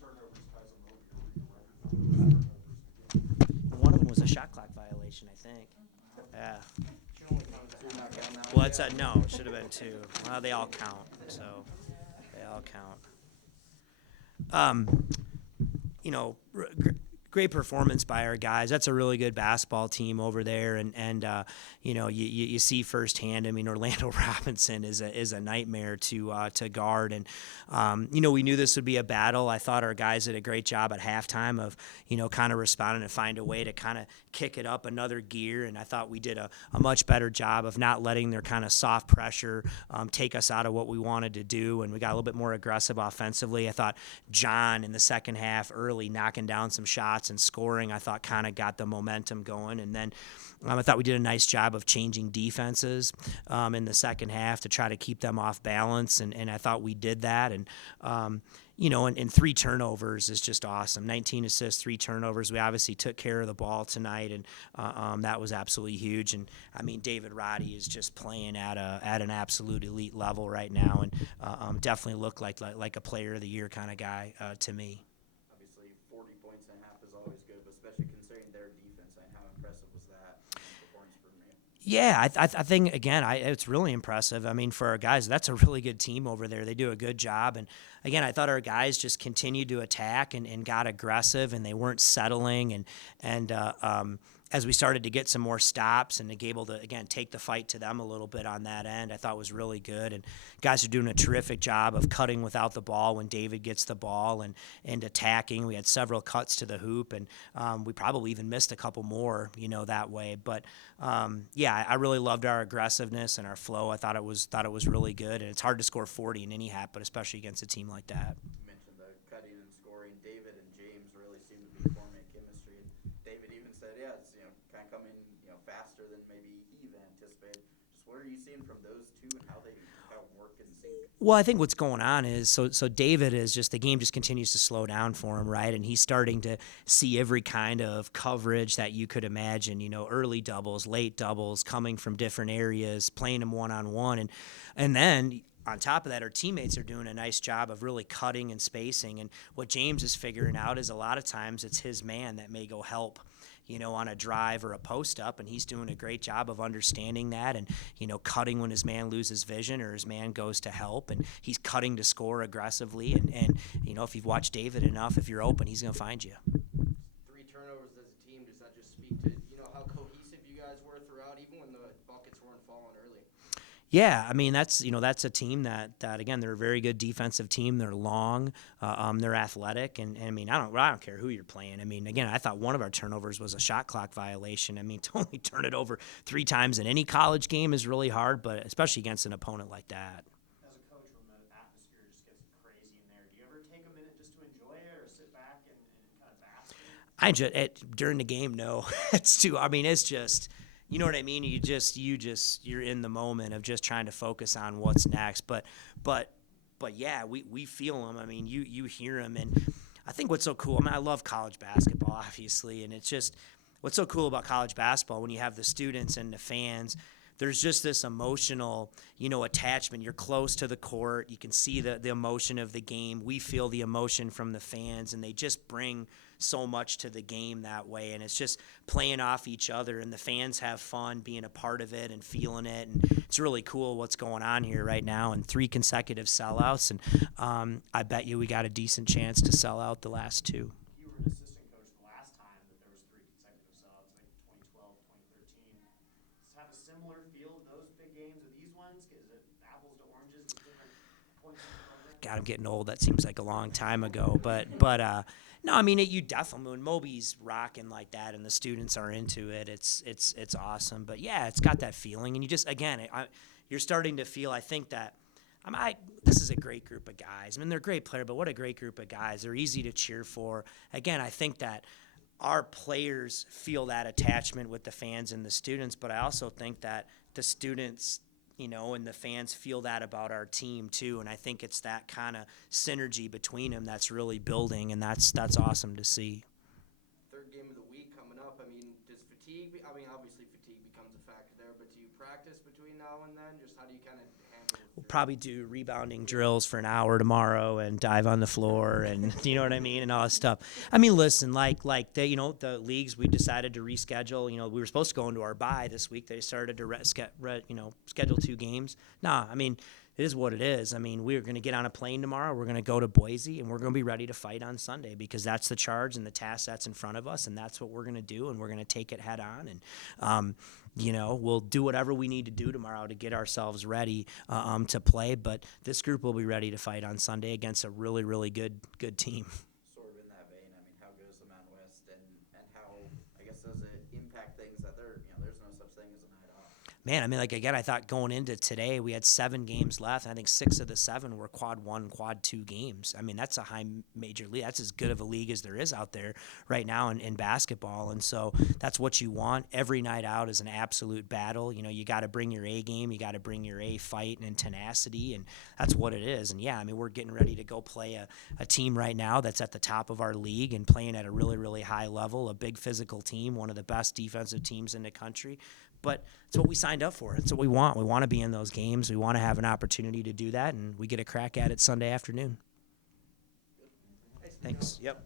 turnovers ties them over your record for turnovers. One of them was a shot clock violation, I think. Yeah. Well, it's no, it should have been two. Well, they all count, so they all count. Um, you know, great performance by our guys. That's a really good basketball team over there, and you know, you see firsthand. I mean, Orlando Robinson is a nightmare to guard, and you know, we knew this would be a battle. I thought our guys did a great job at halftime of, you know, kind of responding and find a way to kind of kick it up another gear, and I thought we did a much better job of not letting their kind of soft pressure take us out of what we wanted to do, and we got a little bit more aggressive offensively. I thought John in the second half early knocking down some shots and scoring, I thought kind of got the momentum going, and then I thought we did a nice job of changing defenses in the second half to try to keep them off balance, and I thought we did that, and you know, and 3 turnovers is just awesome. 19 assists, 3 turnovers. We obviously took care of the ball tonight, and that was absolutely huge. And I mean, David Roddy is just playing at an absolute elite level right now, and definitely looked like a player of the year kind of guy to me. Obviously, 40 points and a half is always good, but especially considering their defense. And how impressive was that performance from you? Yeah, I think again, it's really impressive. I mean, for our guys, that's a really good team over there. They do a good job, and again, I thought our guys just continued to attack and got aggressive, and they weren't settling, and as we started to get some more stops and to be able to, again, take the fight to them a little bit on that end, I thought was really good. And guys are doing a terrific job of cutting without the ball when David gets the ball and attacking. We had several cuts to the hoop, and we probably even missed a couple more, you know, that way. But, yeah, I really loved our aggressiveness and our flow. I thought it was really good. And it's hard to score 40 in any half, but especially against a team like that. You mentioned the cutting and scoring. David and James really seem to be forming chemistry. And David even said, yeah, it's kind of coming faster than maybe he even anticipated. Just what are you seeing from those two and how they kind of work in sync? Well, I think what's going on is so David is just the game just continues to slow down for him, right? And he's starting to see every kind of coverage that you could imagine, you know, early doubles, late doubles, coming from different areas, playing him one-on-one. And then on top of that, our teammates are doing a nice job of really cutting and spacing. And what James is figuring out is a lot of times it's his man that may go help, you know, on a drive or a post up, and he's doing a great job of understanding that and, you know, cutting when his man loses vision or his man goes to help, and he's cutting to score aggressively. And you know, if you've watched David enough, if you're open, he's going to find you. 3 turnovers as a team. Does that just speak to how cohesive you guys were throughout, even when the buckets weren't falling early? Yeah, I mean that's a team that again, they're a very good defensive team. They're long, they're athletic, and I mean I don't care who you're playing. I mean, again, I thought one of our turnovers was a shot clock violation. I mean, to only turn it over 3 times in any college game is really hard, but especially against an opponent like that. As a coach, when the atmosphere just gets crazy in there, do you ever take a minute just to enjoy it or sit back and kind of bask in it? During the game, no, it's too. I mean, it's just. You know what I mean? You're in the moment of just trying to focus on what's next. But yeah, we feel them. I mean, you hear them, and I think what's so cool. I mean, I love college basketball, obviously, and it's just what's so cool about college basketball when you have the students and the fans. There's just this emotional, you know, attachment. You're close to the court. You can see the emotion of the game. We feel the emotion from the fans, and they just bring so much to the game that way, and it's just playing off each other, and the fans have fun being a part of it and feeling it, and it's really cool what's going on here right now, and 3 consecutive sellouts, and I bet you we got a decent chance to sell out the last 2. You were an assistant coach the last time that there was 3 consecutive sellouts, like 2012, 2013. Does it have a similar feel of those big games or these ones? Is it apples to oranges at different points in the program? God, I'm getting old. That seems like a long time ago, but no, I mean you definitely when Moby's rocking like that and the students are into it, it's awesome. But yeah, it's got that feeling, and you just again, you're starting to feel. I think that this is a great group of guys. I mean, they're a great player, but what a great group of guys. They're easy to cheer for. Again, I think that our players feel that attachment with the fans and the students, but I also think that the students, you know, and the fans feel that about our team too, and I think it's that kind of synergy between them that's really building, and that's awesome to see. Third game of the week coming up. I mean, does fatigue? Obviously fatigue becomes a factor there, but do you practice between now and then? Just how do you kind of handle? we'll probably do rebounding drills for an hour tomorrow and dive on the floor and you know what I mean, and all that stuff. I mean, listen, like the leagues, we decided to reschedule. We were supposed to go into our bye this week. They started to schedule 2 games. Nah, I mean, it is what it is. I mean, we're going to get on a plane tomorrow. We're going to go to Boise, and we're going to be ready to fight on Sunday because that's the charge and the task that's in front of us, and that's what we're going to do, and we're going to take it head on. And, we'll do whatever we need to do tomorrow to get ourselves ready to play. But this group will be ready to fight on Sunday against a really, really good team. Sort of in that vein, I mean, how goes the Mountain West, and how, I guess, does it impact things that there's no such thing as a night off? Man, I mean, again, I thought going into today, we had 7 games left, and I think 6 of the 7 were quad 1, quad 2 games. I mean, that's a high major league. That's as good of a league as there is out there right now in basketball, and so that's what you want. Every night out is an absolute battle. You got to bring your A game. You got to bring your A fight and tenacity, and that's what it is. And, yeah, I mean, we're getting ready to go play a team right now that's at the top of our league and playing at a really, really high level, a big physical team, one of the best defensive teams in the country. But it's what we signed up for. It's what we want. We want to be in those games. We want to have an opportunity to do that, and we get a crack at it Sunday afternoon. Thanks. Yep.